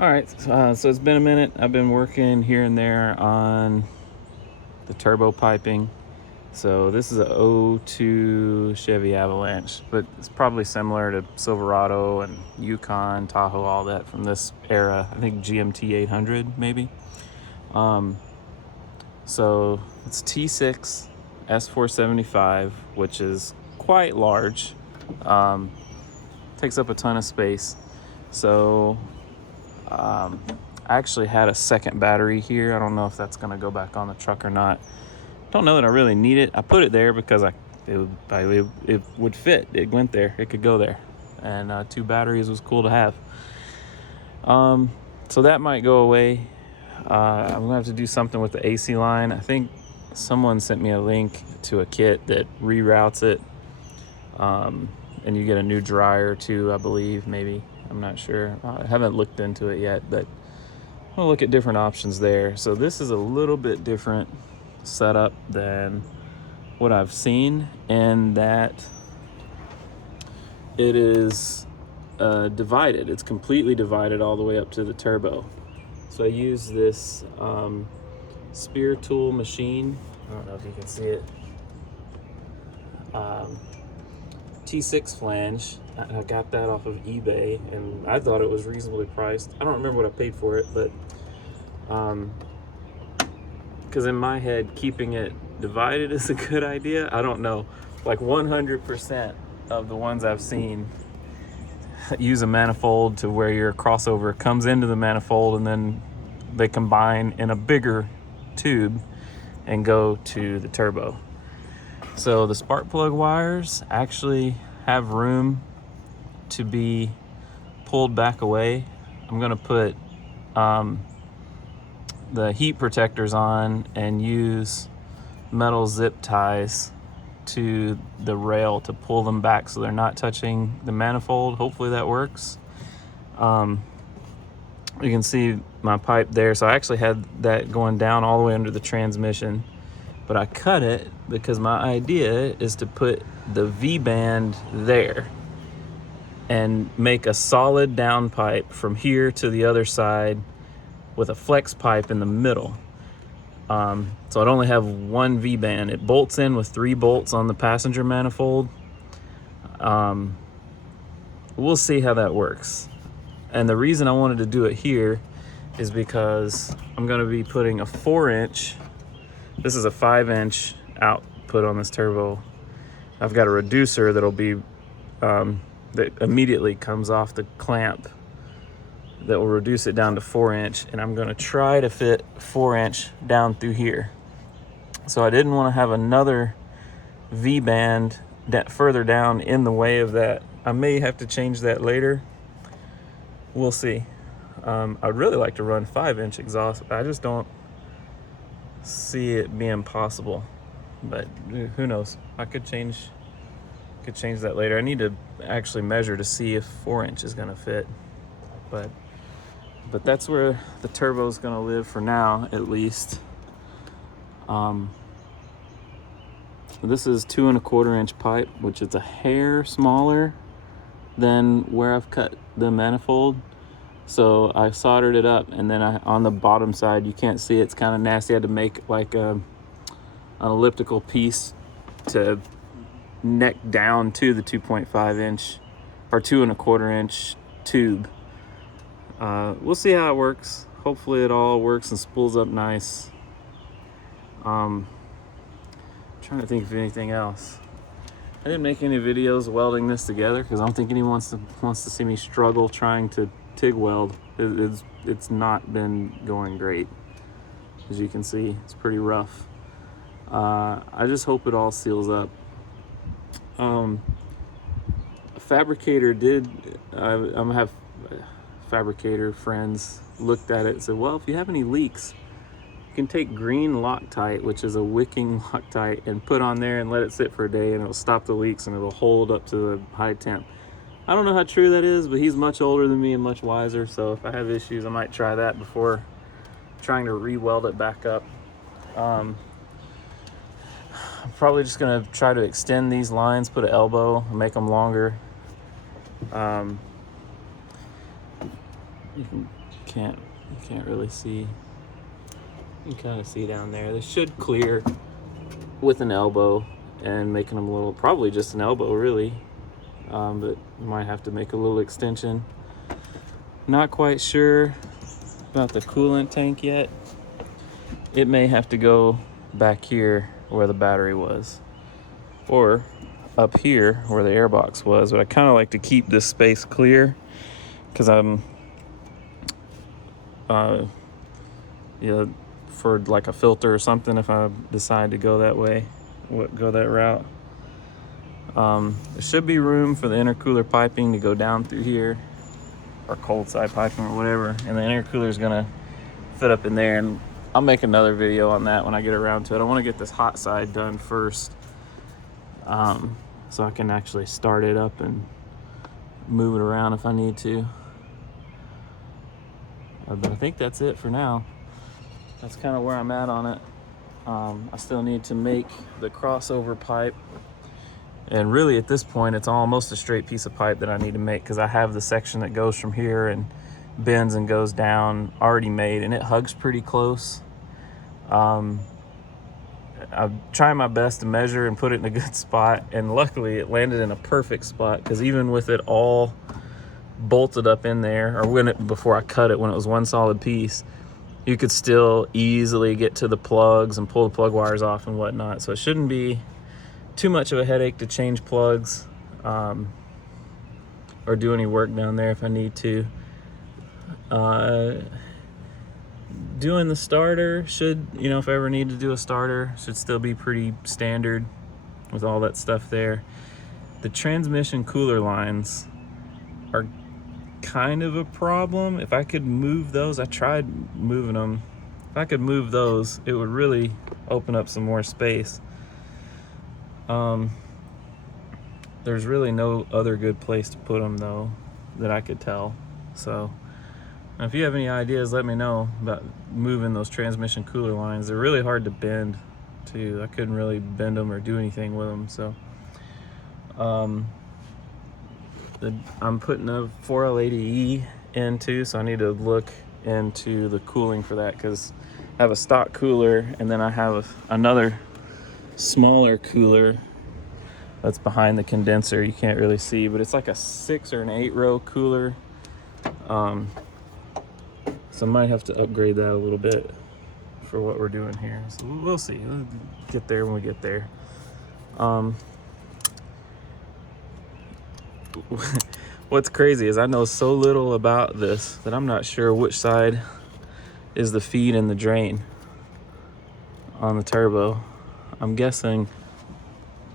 All right, so it's been a minute. I've been working here and there on the turbo piping. So this is a '02 Chevy Avalanche, but it's probably similar to Silverado and Yukon, Tahoe, all that from this era. I think GMT800 maybe. So it's T6 S475, which is quite large. Takes up a ton of space. So I actually had a second battery here. I don't know if that's going to go back on the truck or not. Don't know that I really need it. I put it there because it would fit. It went there. It could go there. And 2 batteries was cool to have. So that might go away. I'm going to have to do something with the AC line. I think someone sent me a link to a kit that reroutes it. And you get a new dryer too, I believe, maybe. I'm not sure. I haven't looked into it yet, but I'll look at different options there. So this is a little bit different setup than what I've seen, in that it is divided. It's completely divided all the way up to the turbo. So I use this spear tool machine. I don't know if you can see it. T6 flange. I got that off of eBay, and I thought it was reasonably priced. I don't remember what I paid for it, but because in my head, keeping it divided is a good idea. I don't know. Like 100% of the ones I've seen use a manifold to where your crossover comes into the manifold and then they combine in a bigger tube and go to the turbo. So the spark plug wires actually have room to be pulled back away. I'm going to put the heat protectors on and use metal zip ties to the rail to pull them back so they're not touching the manifold. Hopefully that works. You can see my pipe there. So I actually had that going down all the way under the transmission, but I cut it because my idea is to put the V-band there and make a solid down pipe from here to the other side with a flex pipe in the middle. So I'd only have one V-band. It bolts in with 3 bolts on the passenger manifold. We'll see how that works. And the reason I wanted to do it here is because I'm going to be putting a 4-inch. This is a 5-inch output on this turbo. I've got a reducer that'll be that immediately comes off the clamp that will reduce it down to 4-inch, and I'm going to try to fit 4-inch down through here. So I didn't want to have another V-band further down in the way of that. I may have to change that later. We'll see. I'd really like to run 5-inch exhaust. I just don't see it being possible, but who knows? I could change that later. I need to actually measure to see if 4-inch is going to fit, but that's where the turbo is going to live for now, at least. This is 2 1/4-inch pipe, which is a hair smaller than where I've cut the manifold. So I soldered it up, and then on the bottom side, you can't see it. It's kind of nasty. I had to make like an elliptical piece to neck down to the 2.5-inch or 2 1/4-inch tube. We'll see how it works. Hopefully it all works and spools up nice. Trying to think of anything else. I didn't make any videos welding this together because I don't think anyone wants to see me struggle trying to TIG weld. It's not been going great. As you can see, it's pretty rough. I just hope it all seals up. A fabricator I'm gonna have fabricator friends looked at it and said, well, if you have any leaks, you can take green Loctite, which is a wicking Loctite, and put on there and let it sit for a day, and it'll stop the leaks and it'll hold up to the high temp. I don't know how true that is, but he's much older than me and much wiser, so if I have issues, I might try that before trying to re-weld it back up. I'm probably just gonna try to extend these lines, put an elbow, make them longer. You can't really see. You can kind of see down there. They should clear with an elbow and making them a little, probably just an elbow really, but you might have to make a little extension. Not quite sure about the coolant tank yet. It may have to go back here where the battery was, or up here where the airbox was, but I kind of like to keep this space clear because I'm you know, for like a filter or something if I decide to go that way, go that route. There should be room for the intercooler piping to go down through here, or cold side piping or whatever, and the intercooler is gonna fit up in there, and I'll make another video on that when I get around to it. I want to get this hot side done first, so I can actually start it up and move it around if I need to. But I think that's it for now. That's kind of where I'm at on it. I still need to make the crossover pipe, and really at this point it's almost a straight piece of pipe that I need to make, because I have the section that goes from here and bends and goes down already made, and it hugs pretty close. I'm trying my best to measure and put it in a good spot, and luckily it landed in a perfect spot, because even with it all bolted up in there, or before I cut it, when it was one solid piece, you could still easily get to the plugs and pull the plug wires off and whatnot. So it shouldn't be too much of a headache to change plugs, or do any work down there if I need to. Doing the starter should, if I ever need to do a starter, should still be pretty standard with all that stuff there. The transmission cooler lines are kind of a problem. If I could move those, I tried moving them. If I could move those, it would really open up some more space. There's really no other good place to put them though that I could tell. So if you have any ideas, let me know about moving those transmission cooler lines. They're really hard to bend too. I couldn't really bend them or do anything with them. So I'm putting a 4L80E in too, so I need to look into the cooling for that, because I have a stock cooler and then I have another smaller cooler that's behind the condenser. You can't really see, but it's like a 6 or an 8 row cooler. So I might have to upgrade that a little bit for what we're doing here. So we'll see. We'll get there when we get there. What's crazy is I know so little about this that I'm not sure which side is the feed and the drain on the turbo. I'm guessing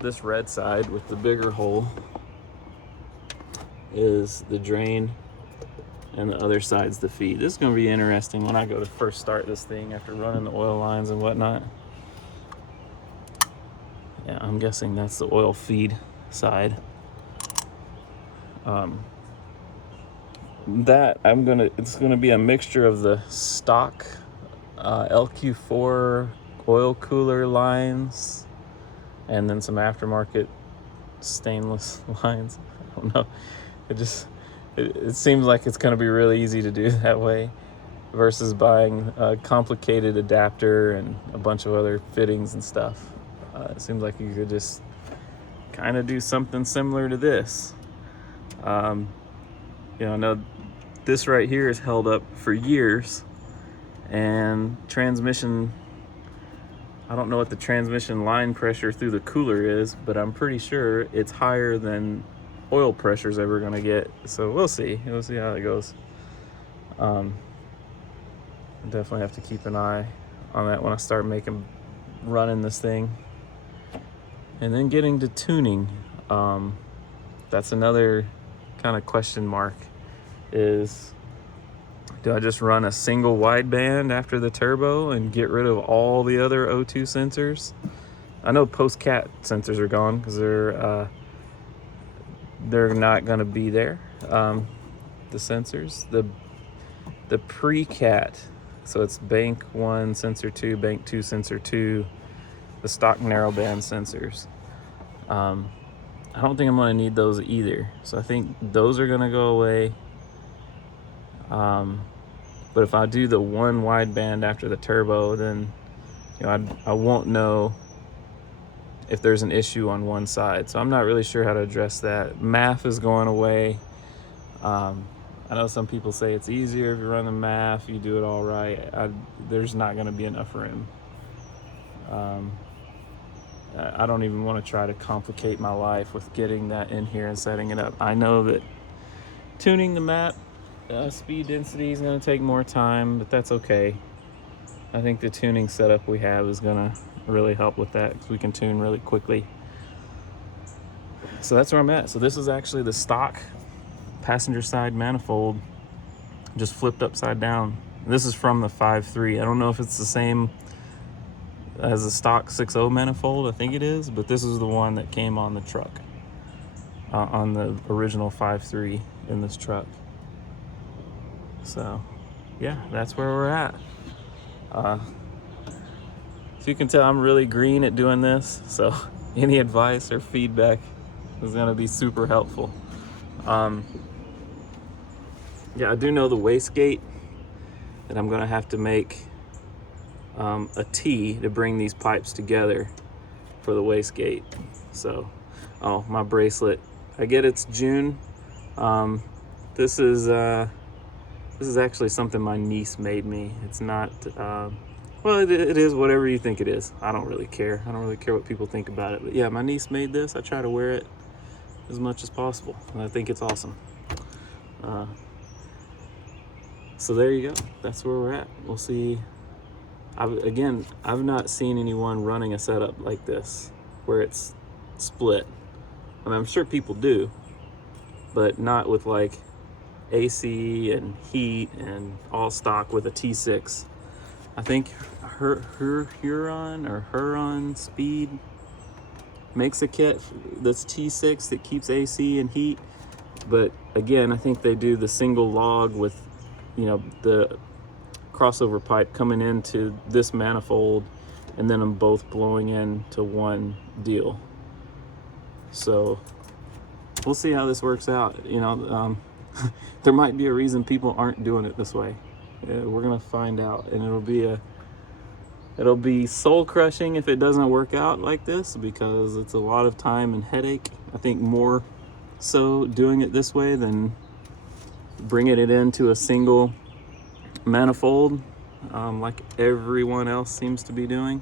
this red side with the bigger hole is the drain, and the other side's the feed. This is going to be interesting when I go to first start this thing after running the oil lines and whatnot. Yeah, I'm guessing that's the oil feed side. It's gonna be a mixture of the stock LQ4 oil cooler lines and then some aftermarket stainless lines. I don't know. It seems like it's gonna be really easy to do that way versus buying a complicated adapter and a bunch of other fittings and stuff. It seems like you could just kind of do something similar to this. I know this right here is held up for years, and transmission, I don't know what the transmission line pressure through the cooler is, but I'm pretty sure it's higher than oil pressure is ever going to get. So we'll see how it goes. I definitely have to keep an eye on that when I start running this thing. And then getting to tuning, that's another kind of question mark, is do I just run a single wideband after the turbo and get rid of all the other O2 sensors? I know post-cat sensors are gone because they're not going to be there. The sensors, the pre-cat, so it's bank 1 sensor 2, bank 2 sensor 2, the stock narrowband sensors. I don't think I'm going to need those either. So I think those are going to go away. But if I do the one wideband after the turbo, then I won't know if there's an issue on one side. So I'm not really sure how to address that. MAF is going away. I know some people say it's easier if you run the MAF, you do it all right. There's not going to be enough room. I don't even want to try to complicate my life with getting that in here and setting it up. I know that tuning the map speed density is going to take more time, but that's okay. I think the tuning setup we have is going to really help with that, because we can tune really quickly. So that's where I'm at. So this is actually the stock passenger side manifold, just flipped upside down. This is from the 5.3. I don't know if it's the same as the stock 6.0 manifold. I think it is, but this is the one that came on the truck, on the original 5.3 in this truck. So yeah, that's where we're at. If you can tell, I'm really green at doing this, so any advice or feedback is going to be super helpful. Yeah, I do know the wastegate, that I'm going to have to make a T to bring these pipes together for the wastegate. So, oh, my bracelet. I get it's June. This is actually something my niece made me. It's not, well, it is whatever you think it is. I don't really care. I don't really care what people think about it. But yeah, my niece made this. I try to wear it as much as possible, and I think it's awesome. So there you go. That's where we're at. We'll see. I've not seen anyone running a setup like this where it's split. I mean, I'm sure people do, but not with like AC and heat and all stock with a T6. I think Huron Speed makes a kit that's T6 that keeps AC and heat. But again, I think they do the single log with, the crossover pipe coming into this manifold, and then them both blowing into one deal. So we'll see how this works out. There might be a reason people aren't doing it this way. We're gonna find out, and it'll be soul crushing if it doesn't work out like this, because it's a lot of time and headache. I think more so doing it this way than bringing it into a single manifold like everyone else seems to be doing.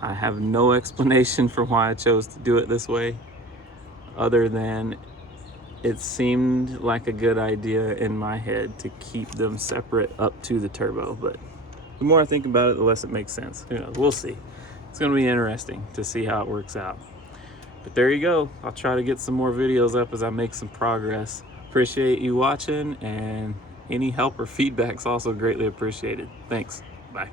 I have no explanation for why I chose to do it this way, other than it seemed like a good idea in my head to keep them separate up to the turbo. But the more I think about it, the less it makes sense. Who knows? We'll see. It's going to be interesting to see how it works out. But there you go. I'll try to get some more videos up as I make some progress. Appreciate you watching, and any help or feedback is also greatly appreciated. Thanks. Bye.